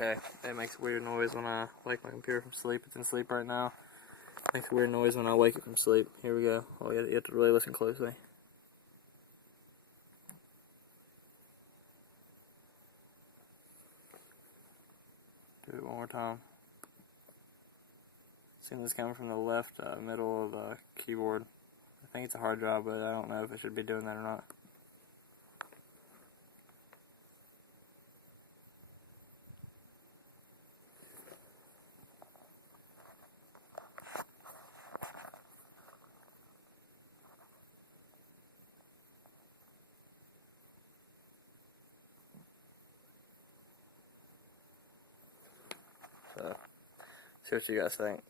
Okay, it makes a weird noise when I wake my computer from sleep. It's in sleep right now. It makes a weird noise when I wake it from sleep. Here we go. Oh, you have to really listen closely. Do it one more time. Seems it's coming from the left middle of the keyboard. I think it's a hard drive, but I don't know if it should be doing that or not. So, see what you guys think.